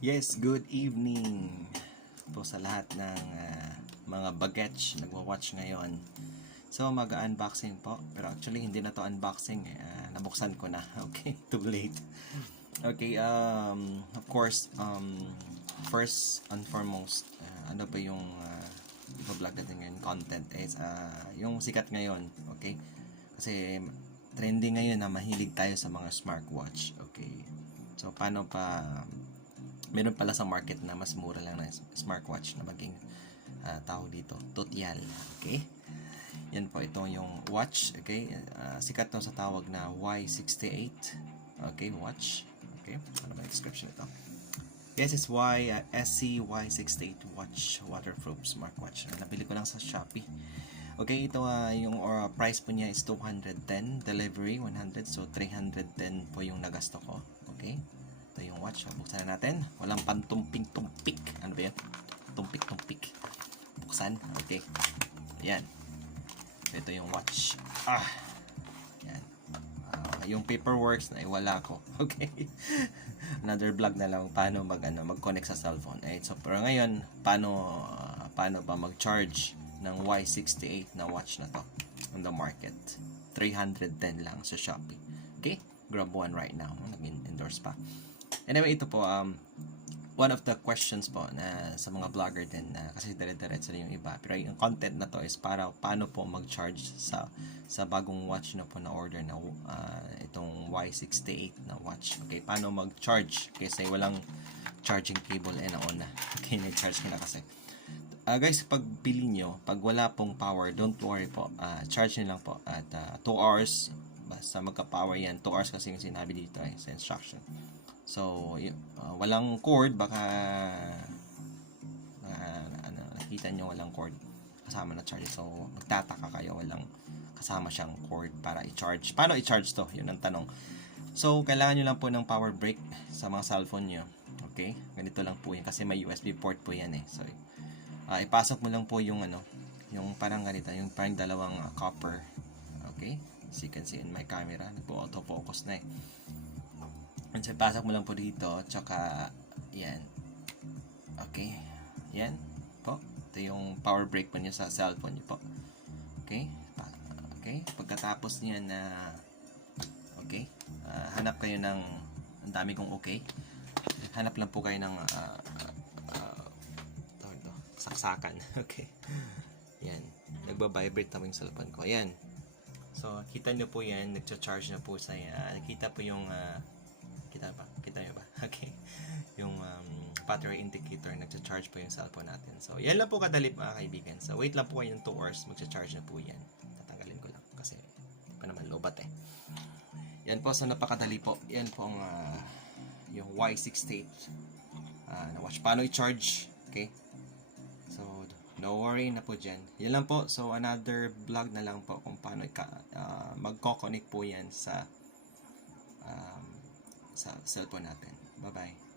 Yes, good evening po sa lahat ng mga bagets nagwa-watch ngayon. So, mag-unboxing po. Pero actually, hindi na to unboxing. Nabuksan ko na. Okay, too late. Okay, of course, first and foremost, ano ba yung ipa-vlog natin ngayon? Content is yung sikat ngayon. Okay? Kasi trending ngayon na mahilig tayo sa mga smartwatch. Okay? So, paano pa meron pala sa market na mas mura lang na smartwatch na maging tao dito, Totyal. Okay? Yan po, ito yung watch. Okay? Sikat to sa tawag na Y68. Okay, watch. Okay? Ano ba yung description ito? Yes, it's SC-Y68 watch, waterproof smartwatch. Nabili ko lang sa Shopee. Okay, ito yung price po niya is 210, delivery 100, so 310 po yung nagasto ko. Okay? Ito yung watch. Buksan na natin. Walang pantumpik-tumpik. Ano ba yan? Tumpik-tumpik. Buksan. Okay. Ayan. Ito yung watch. Ayan. Yung paperwork na iwala ko. Okay. Another vlog na lang paano mag-connect sa cellphone. So, pero ngayon, paano ba mag-charge ng Y68 na watch na to on the market? 310 lang sa Shopee. Okay? Grab one right now. Nag-endorse pa. Anyway, ito po, one of the questions po na sa mga vlogger din, kasi dire-diretso yung iba. Pero yung content na to is paano po mag-charge sa bagong watch na po na order na itong Y68 na watch. Okay, paano mag-charge? Kasi walang charging cable nauna. Okay, na-charge ko na kasi. Guys, pag pili nyo, pag wala pong power, don't worry po. Charge nyo lang po at 2 hours. Basta magka-power yan. 2 hours kasi yung sinabi dito sa instruction. So, walang cord, baka nakita nyo walang cord kasama na charge. So, magtataka kayo walang kasama siyang cord para i-charge. Paano i-charge to? Yun ang tanong. So, kailangan nyo lang po ng power brick sa mga cellphone nyo. Okay? Ganito lang po yan kasi may USB port po yan So, ipasok mo lang po yung yung parang ganito, yung parang dalawang copper. Okay? As you can see in my camera, nagpo-autofocus na And so, pasok mo lang po dito, tsaka, yan. Okay. Yan po. Ito yung power brick po niyo sa cellphone niyo po. Okay. Okay. Pagkatapos niya na, okay. Hanap kayo ng, ang dami kong okay. Hanap lang po kayo ng, saksakan. Okay. Yan. Nagbabibrate na yung cellphone ko. Yan. So, kita nyo po yan. Nagcha-charge na po sa yan. Nakita po yung, Kita nyo ba? Okay. Yung battery indicator, nagcha-charge po yung cellphone natin. So, yan lang po kadali mga kaibigan. So, wait lang po kayo ng 2 hours, magcha-charge na po yan. Tatanggalin ko lang kasi pa naman lobat Yan po, so napakadali po. Yan po ang yung Y68 na watch. Paano i-charge? Okay. So, no worry na po dyan. Yan lang po. So, another vlog na lang po kung paano magko-connect po yan sa cellphone natin. Bye-bye.